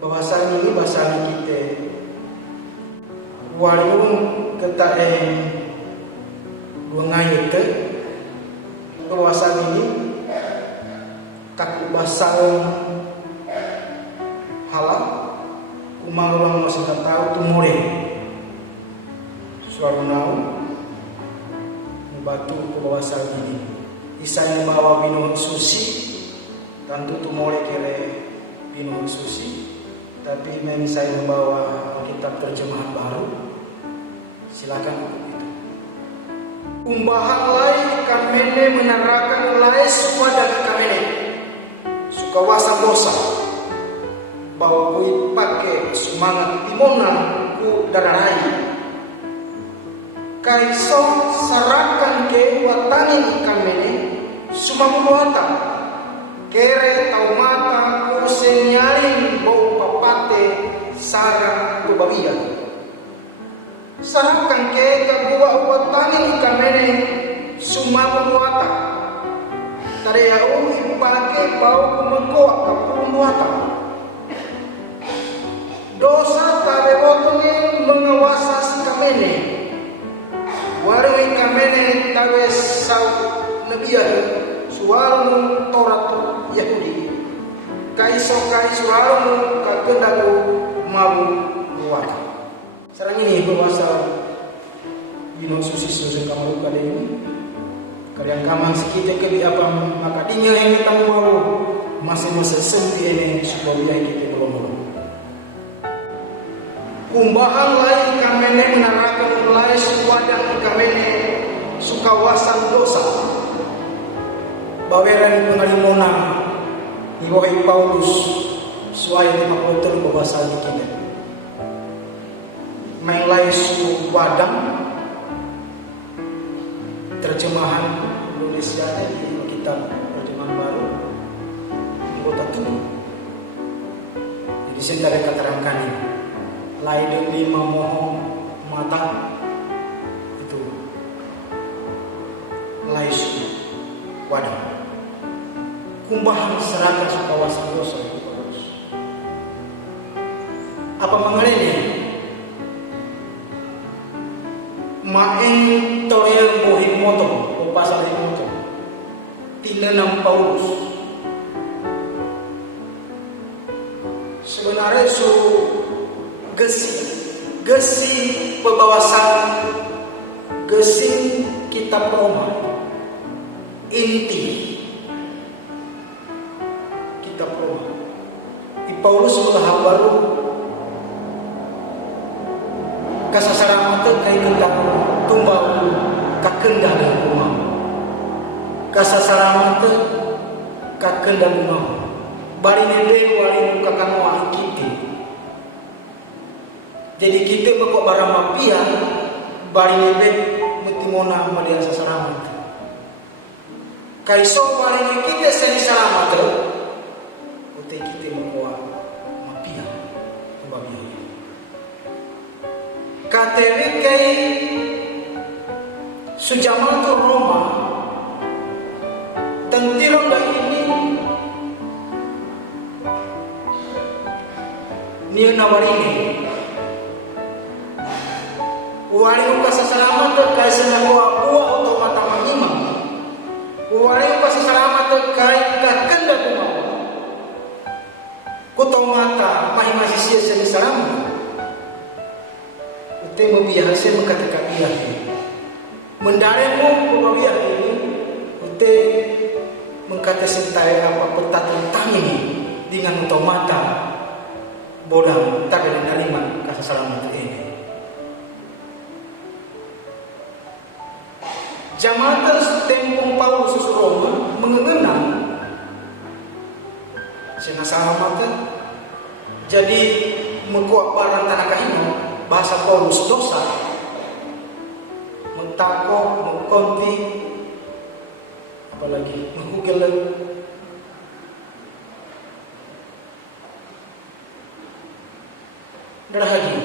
bahasa ini bahasa kita waliung kita dua ngayut bahasa ini kaku bahasa halal umang orang masih tak tahu tu more suara nau batu ke bahasa ini isa yang bawa minum susi tentu tu more kere minum susi tapi memang saya membawa kitab terjemahan baru silakan itu umbahan lain kamene menerangkan lain semua dari kamene suka wasa dosa bahwa kui pakai semangat timonan ku dararai kaiso sarakan ke watani kamene semua muatan kere tau mata ku senyaring bau papate sarang ku babia sarakan ke kagua watani kamene semua muatan tarea ui pakai bau kumengkoa kapun muatan dosa tabe wotonge mengawasas kamene warui kamene tabe sau nabiya suaramu Taurat Yahudi kaiso suaramu kakendaku mau ruwata sarang ini bahasa bino susi susu kamu kali ini kalian kamang sekitar kali apa maka dinya yang kita mau masih sempi ini sebuah yang kita belum kumbahan lain kamene menarakan mulai suwadang kamene sukawasan dosa baweran pengalimona iwai Paulus suaya 50 bahasa kita menglai suwadang terjemahan Indonesia di kitab terjemahan baru anggota tubuh jadi saya tidak keterangkan ini lain lima mohon mata itu laisu wadah kumbahan seragam kawasan dosa apa mengenai main torian bohim moto pasal moto tindanam Paulus sebenarnya gesi pembawasan gesi kitab Roma inti kitab Roma Paulus sudah baru kasasaran mata kai kendang tumbau kakendang rumah kasasaran mata kakendang rumah bari nende wali kakanoa kiti jadi kita pokok barang mapia bari nebek metimona madia sasaramat kaiso bari kita seni saramat ute kita mokwa mapia babia KTW kai sujaman ke Roma tentirong dah ini niya nawarini wali kasasalamat kay sinakuha atau mata mangimang wali kasasalamat kay kakanda kumau kutau mata mahimasi siya sa salamat ute mabiyah siya magkatika biyah mendare mo pabiyah ini ute mengkatasintai apa petatang ini dengan utau mata bodang tak ada nariman kasasalamat ini Jamaatan tempong Paulus susu Roma mengenang sinasalamat jadi mengkuat barang tanah kahino bahasa Paulus dosa mentako mengkonti apalagi menghugel darahagi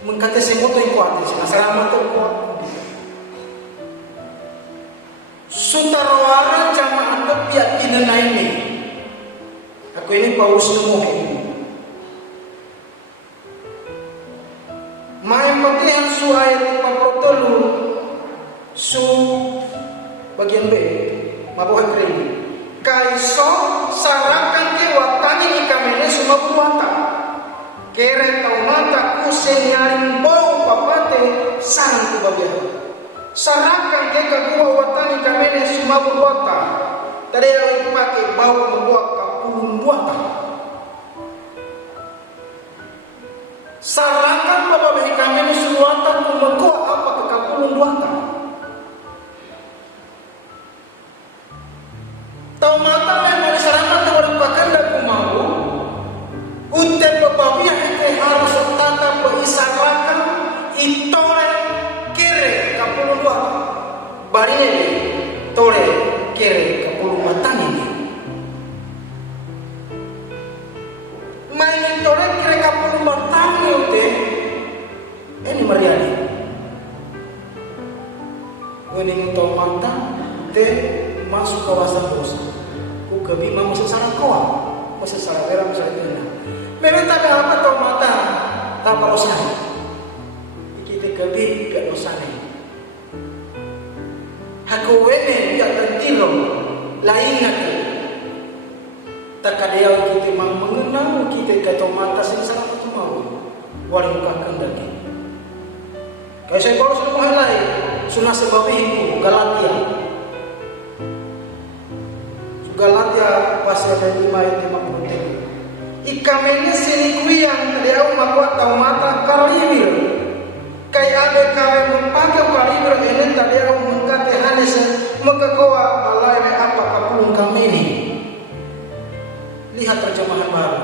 mengkata semoto yang kuat sinasalamat kuat Sutarawara jamaah tepiat dinena ini. Aku ini Paulus nemuhin telu su bagian B mabuhay kering kaiso sarakan ke watani ikamene suma buata kere tau mata kusen nyaring bau papate sang tu bagian sarakan ke kagua watani ikamene suma buata tadi yang pakai bau membuat kapulung buata sarakan bapak ikamene suruatan membuat apa ke kapulung buata tau mata memang disarankan tawar pakanda kumau unte pepabia ite harus tata peisarakan itore kere kapulu dua barine tore kere kapulu matang ini main tore kere kapulu matang ute ini mariani wening tau mata te masuk kawasan dosa ku kebi mau sesara kawan mau sesara era misalnya ini memang tak ada apa tau mata tak apa dosa kita kebi gak dosa nih aku wene gak tertiro lain aku tak ada yang kita mau mengenal kita kata mata sesara itu mau walau kakak lagi kayak saya kalau semua lain sunah sebab itu Galatia pasal 5 ayat 53. Ikamene sini kuyang tadiau makuat tau mata karibir. Kaya ada kami mempakai karibir ini tadiau mengkati hanis mengkakoa balai apa kapulung kamene. Lihat terjemahan baru.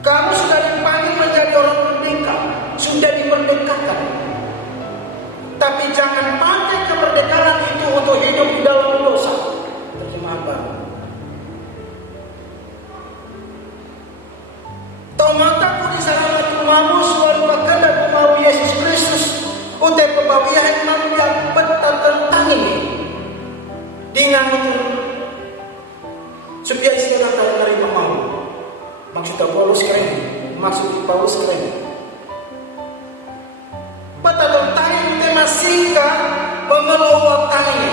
Kamu sudah dipanggil menjadi orang merdeka, sudah dimerdekakan. Tapi jangan pakai kemerdekaan itu untuk hidup di dalam dosa. Terjemahan baru. Tomata ku disana tumamu suara bakal mau Yesus Kristus. Untuk pembawian yang betul tentang ini. Dengan itu supaya istilah dari mau. Maksudnya Paulus keren. Maksud Paulus keren. Masihkah memelawak tani?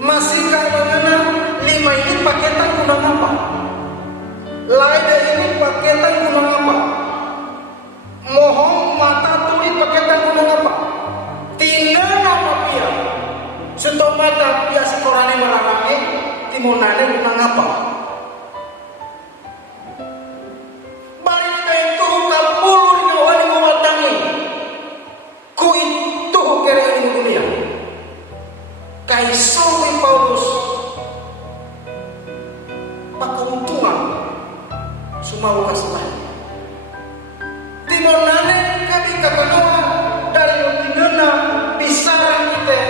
Masihkah mengenal 5 ini paketan guna apa? Laida ini paketan guna apa? Mohon mata tuli paketan guna apa? Tina nama pia setomata pia sekorane merangai timonane guna apa? Kaisawi Paulus pakeuntungan sumawa kasihan timonane kami kakanoa dari tinana pisarang kita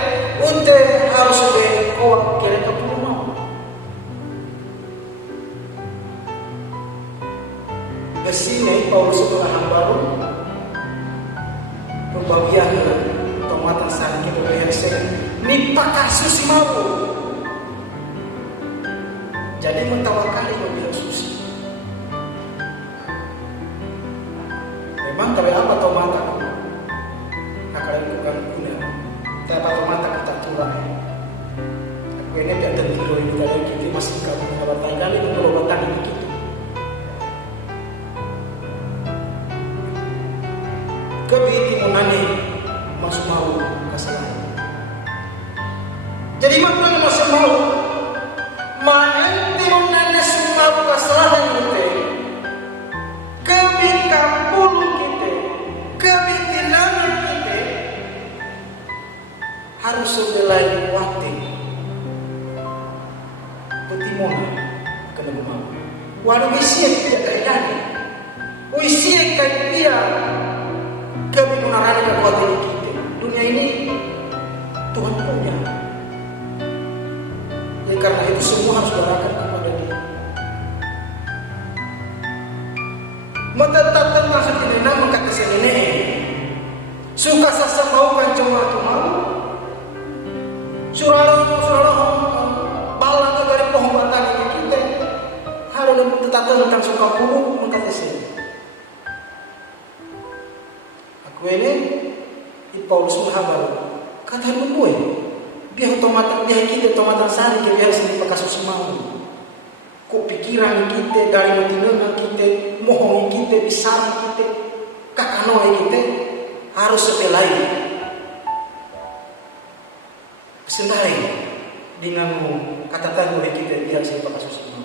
unte harus be kowa kere kapuluma kesini Paulus pengahan baru pembagian tomatan sarang kita berhasil nipa kasus mau jadi mentawakali mobil susi memang tapi apa tau mata nah kalau itu kan guna tapi apa mata kita curang aku ini tidak tentu itu kalau kita masih kamu mengabatkan kali mengabatkan ini gitu kebiti menane masuk mau kesalahan. Jadi makna masih mau main timonane semua kesalahan kita kebit kampung kita kebit tinangan kita harus sebelai waktu ketimonan kena mau walau isi tidak kaitannya isi kaitia kebit menarani kekuatan kita dunia ini Tuhan punya. Ya karena itu semua harus diarahkan kepada Dia. Menetap tentang sekinena mengkata senine. Suka sasa mau kan cuma tu mau. Surah bala ke dari pohon batang ini kita. Harus tetap tentang suka puluh mengkata senine. Aku Kuene i Paulus menghabar kata gue biar otomatis dia kita otomatis sani ke biar sini pakasus mau ku pikiran kita dari mutinuna kita mohon kita bisaran kita kakanoe kita harus sepelai sendiri dengan kata oleh kita biar sini pakasus mau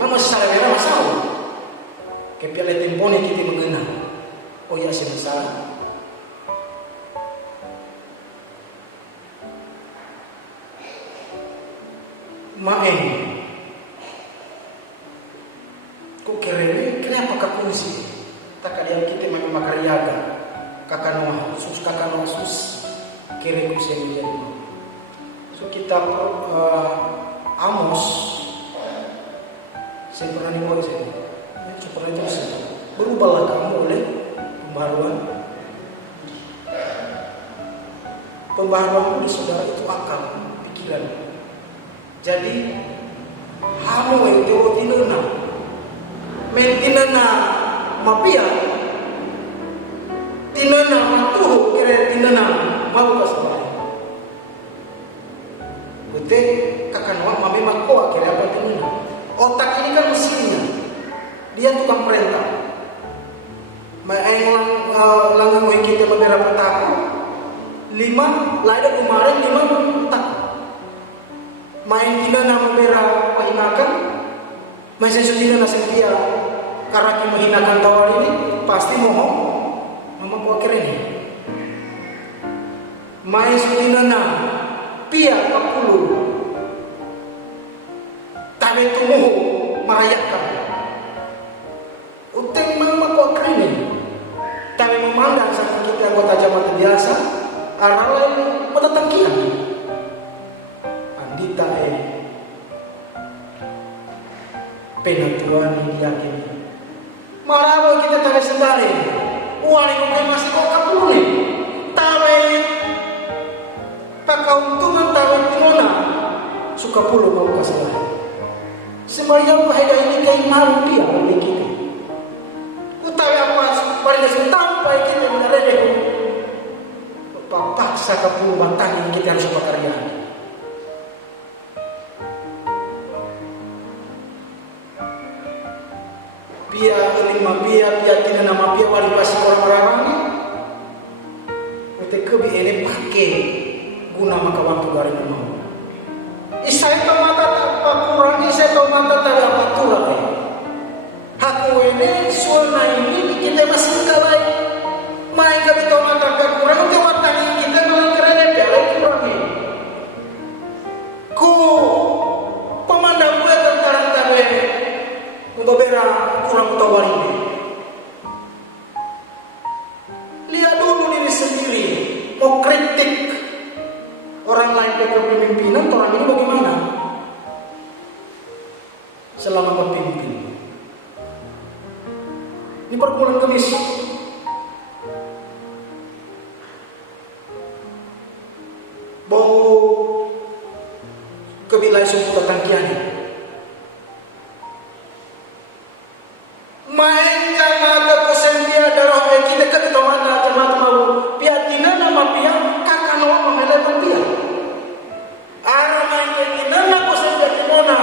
memang secara beda masalah ke piala tempone kita mengenal oh ya sih masalah main kok keren kenapa kakunsi tak ada kita memang makaryaga kakanoa sus keren kusen jadi so kita Amos saya pernah nimol saya pernah terus berubahlah kamu oleh pembaharuan di saudara itu akal pikiran. Jadi hamu itu tinuna mentinana mapia tinana matuh kira tinana mau kasih bete kakanwa mami makwa kira apa tinuna otak ini kan mesinnya dia tukang perintah main langgang kita membera petaku 5 lain kemarin 5 tak main kita nama membera menghinakan masih sudah nasi dia karena kita menghinakan tawar ini pasti mohon mama kuakir ini main sudah nana pia kapulu tapi tumuh merayakan uteng mama kuakir ini tapi memandang saat kita anggota jamaah biasa arah lain menetangkian andita penatuan yang diyakini marawa kita tahu sendiri uang yang masih kok kapuli tahu pakauntungan tahu pinona suka puluh mau kasih sembahyang bahaya ini kayak malu dia oleh kita tahu apa paling sampai kita menarede paksa kapulu batang yang kita harus bekerja. Pia ini mapia tina nama pia wali pasti orang-orang ini. Kita kebi ini pakai guna maka waktu dari mau. Isai tomata apa kurangi saya tomata tak apa turun. Haku ini suana ini kita masih kalai. Main kami tomata tak kurang itu watang kita malah keren dia kurangi. Ku pemandang gue tentang tabe membera kurang tawar ini. Lihat dulu diri sendiri. Mau kritik orang lain ke kepemimpinan orang ini bagaimana? Selama berpimpin. Ini perbulan Kamis. Bau kebilai suku tetangkian. Main jamaah kekusen dia darah kita ke jamaah mau piatina nama pia kakak nawa mengelak pia. Arah main piatina nama kekusen dia mona.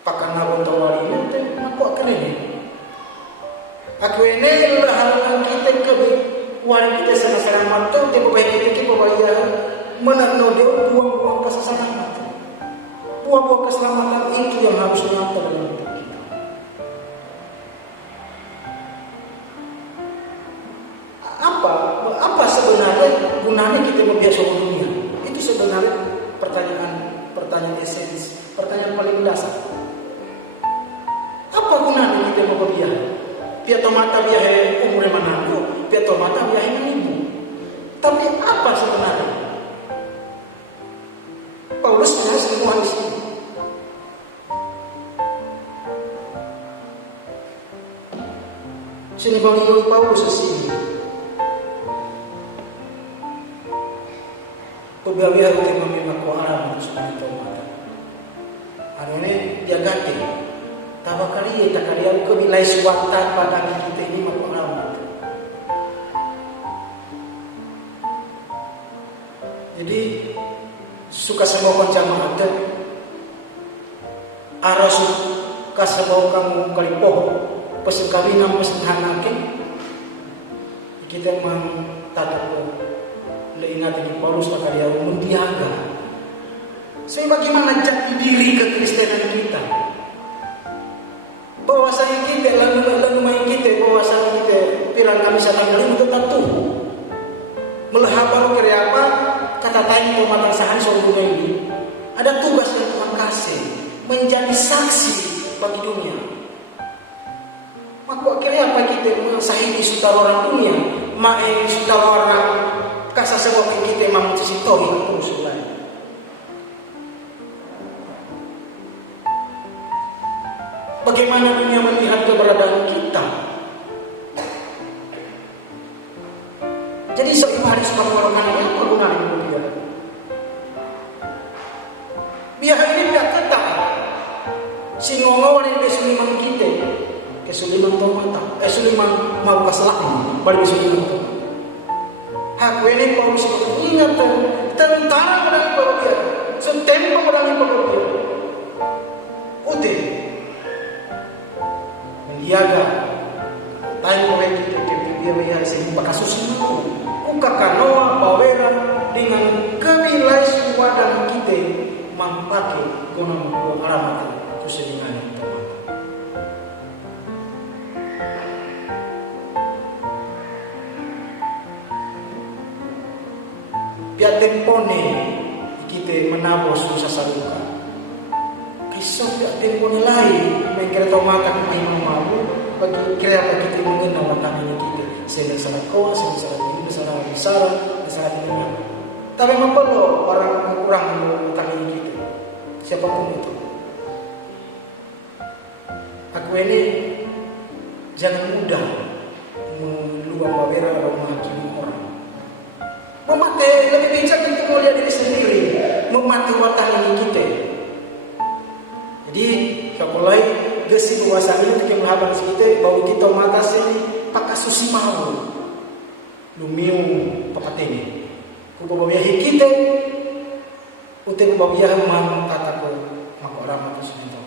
Pakai nawa tawari nanti aku akan ini. Aku ini lah kita ke wali kita sama-sama mantul dia perbaiki kita perbaiki menakno dia buang-buang kesesakan buang-buang keselamatan itu yang harus nyata dalam hidup kita. Apa sebenarnya gunanya kita membiasa dunia? Itu sebenarnya pertanyaan esensi, pertanyaan paling dasar. Apa gunanya kita membiasa? Piato mata biaya umur manako, piato mata biaya ibu. Tapi apa sebenarnya? Paulus menulis semua di sini. Sini bagi Paulus di sini. Pegawai harus meminta kuaran untuk itu mata. Hari ini dia ganti. Tawa kali tak kalian ke bilai suatan pada kita ini maklum. suka semua jamaah ada arah suka semua kamu kali pohon pesen kawinan pesen hanakin kita memang tak tahu ingat di Paulus maka dia mendiaga. Saya bagaimana jati diri kekristenan kita? Bahwasanya kita lalu main kita bahwasanya kita pirang kami satang kali untuk tentu melehabaru kira apa kata tadi pematang sahani soal dunia ini ada tugas yang Tuhan kasih menjadi saksi bagi dunia. Maka kira apa kita mensahidi saudara orang dunia, main saudara orang kasar sebab kita memang mensisitori terus sebenarnya. Bagaimana dunia melihat keberadaan kita? Jadi sebuah hari sebuah golongan ini apa gunanya biar? Biar ini tidak tetap. Si ngomong ini kesuliman kita, kesuliman tomata, kesuliman mau kesalahan, balik kesuliman tomata. Aku ini Paulus ingat tentara menang pembobia, setempat menang pembobia. Udah menjaga time oleh kita dia melihat sehingga kasus ini. Uka kanoa bawera dengan kebilai suwadang kita mampake guna membuat alamat keselingan itu. Biar tempone kita menabur susah saluka. Kisah biar tempone lain mengkira mata kita malu bagi kira bagi kita mengenal mata ini kita. Saya salah kau, saya salah ini, salah besar, salah ini. Tapi memang perlu orang kurang mata ini kita. Siapapun itu. Aku ini jangan mudah meluang bawera atau menghakimi orang. Memati lebih bijak untuk melihat diri sendiri, memati watak kita. Jadi kapolai gesi luasan ini untuk menghabar kita bahwa kita mengatasi pakai susi mau, lumiu papatene. Kubabiahi kita, untuk kubabiahi mang kata ko makorama itu sudah tahu.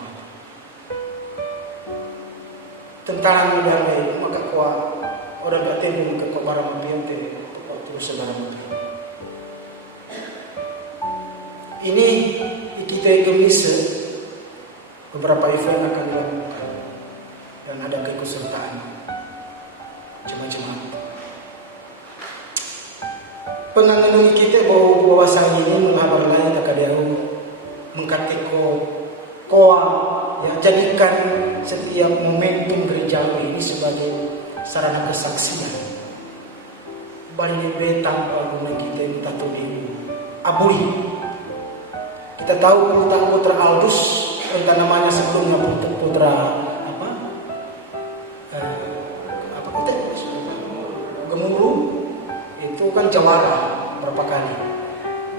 Tentang udara maka kuat orang bertemu ke barang ambiente waktu saudara. Ini kita gemis beberapa event akan dilakukan dan ada keikutsertaan macam-macam. Penganganun kita bahwa ini menghabar lain akan dia mengkatiko koa ya jadikan setiap momentum gerejawi ini sebagai sarana kesaksian. Balik betang kalau kita minta tulis aburi. Kita tahu putra Aldus entah namanya sebelumnya putra apa Gemuruh itu kan jawara berapa kali.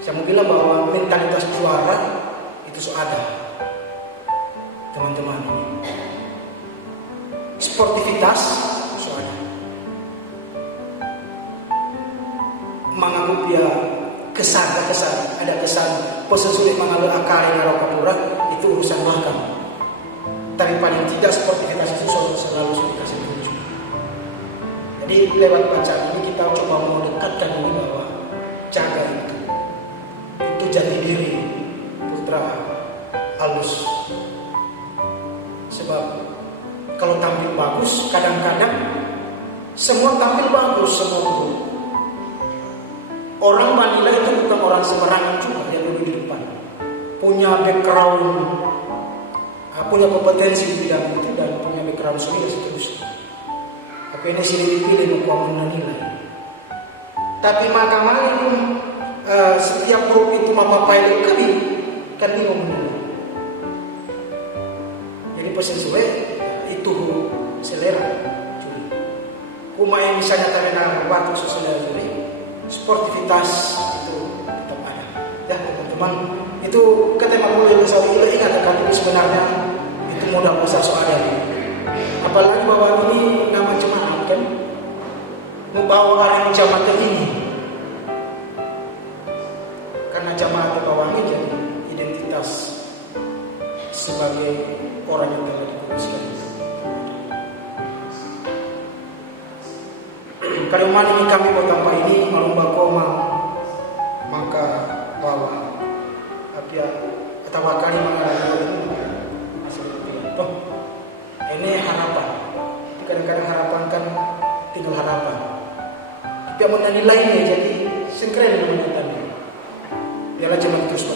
Saya mau bilang bahwa mentalitas juara itu ada teman-teman. Sportivitas ada. Menganggap dia kesan ada kesan pesan sulit mengalir akar yang kapura itu urusan belakang. Tapi paling tidak sportivitas itu selalu sudah dikasih tunjuk. Jadi lewat bacaan ini kita coba mendekatkan ini bahwa jaga itu jati diri putra Aldus. Sebab kalau tampil bagus kadang-kadang semua tampil bagus semua itu. Orang Manila itu bukan orang sembarangan juga yang dulu di depan. Punya background, punya kompetensi di bidang itu dan punya background sendiri seterusnya. Tapi ini sini dipilih untuk menilai. Tapi mahkamah itu setiap grup itu mapapai kami kan dia menilai. Jadi pesan sesuai itu selera. Kuma yang misalnya terkena batu selera ini. Sportivitas itu tetap ada. Ya teman-teman, itu ketema mulai besar ini ingat kan itu sebenarnya itu modal besar soalnya. Apalagi bahwa ini nama jemaat kan membawa orang jamaah ini. Karena jamaah di bawahnya sebagai orang yang telah dikuduskan. Kalau mana ini kami buat tanpa ini malumba koma maka bahwa apia atau kali mengalami ini ini harapan. Kadang-kadang harapan kan tinggal harapan. Kita menilainya jadi sengkeren menontonnya. Biarlah jemaat terus